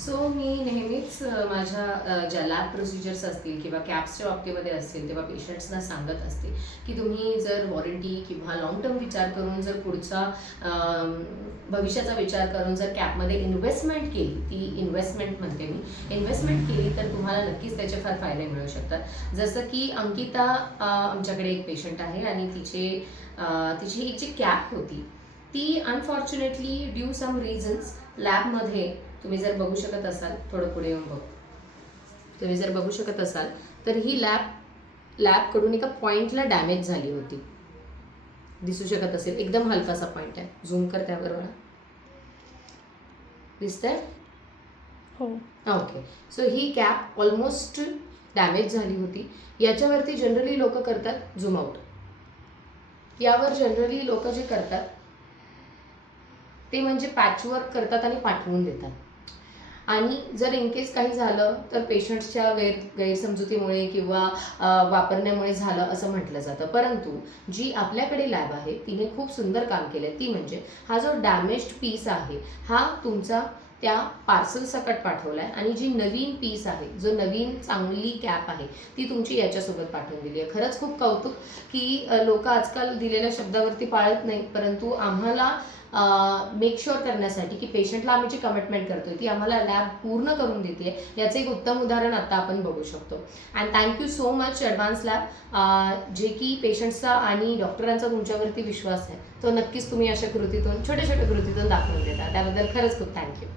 So मी नेहमीच माझ्या ज्या लॅब प्रोसिजर्स असतील किंवा कॅप्सच्या बाबतीमध्ये असतील तेव्हा पेशंट्सना सांगत असते की तुम्ही जर वॉरंटी किंवा लॉंग टर्म विचार करून जर पुढचा भविष्याचा विचार करून जर कॅपमध्ये इन्व्हेस्टमेंट केली, ती इन्व्हेस्टमेंट म्हणते मी, इन्व्हेस्टमेंट केली तर तुम्हाला नक्कीच त्याचे फार फायदे मिळू शकतात. जसं की अंकिता आमच्याकडे एक पेशंट आहे आणि तिची एक जी कॅप होती ती अनफॉर्च्युनेटली ड्यू सम रिझन्स लॅबमध्ये तुम्ही जर बघू शकत असाल, थोडं पुढे येऊन बघ, तुम्ही जर बघू शकत असाल तर ही लॅबकडून एका पॉईंटला डॅमेज झाली होती. दिसू शकत असेल, एकदम हलकासा पॉईंट आहे. झूम कर त्यावर बघा, दिसतंय? हो. ओके. सो ही कॅप ऑलमोस्ट डॅमेज झाली होती. याच्यावरती जनरली लोक करतात झूम आउट. यावर जनरली लोक जे करतात ते म्हणजे पॅचवर्क करतात आणि पाठवून देतात. आणि जर इनकेस काही झालं तर पेशंट्सच्या गैरसमजुतीमुळे किंवा वापरण्यामुळे झालं असं म्हटलं जातं. परंतु जी आपल्याकडे लॅब आहे तिने खूप सुंदर काम केलं आहे. ती म्हणजे हा जो डॅमेज्ड पीस आहे हा तुमचा त्या पार्सल सकट पाठवला आहे आणि जी नवीन पीस आहे, जो नवीन चांगली कॅप आहे ती तुमची याच्यासोबत पाठवून दिली आहे. खरंच खूप कौतुक की लोक आजकाल दिलेल्या शब्दावरती पाळत नाही, परंतु आम्हाला मेक शुअर करण्यासाठी की पेशंटला आम्ही जी कमिटमेंट करतोय ती आम्हाला लॅब पूर्ण करून देते, याचं एक उत्तम उदाहरण आता आपण बघू शकतो. And thank you so much advance lab, जे की पेशंट्सचा आणि डॉक्टरांचा तुमच्यावरती विश्वास आहे तो नक्कीच तुम्ही अशा कृतीतून, छोट्या छोट्या कृतीतून दाखवून देता. त्याबद्दल खरंच खूप थँक्यू.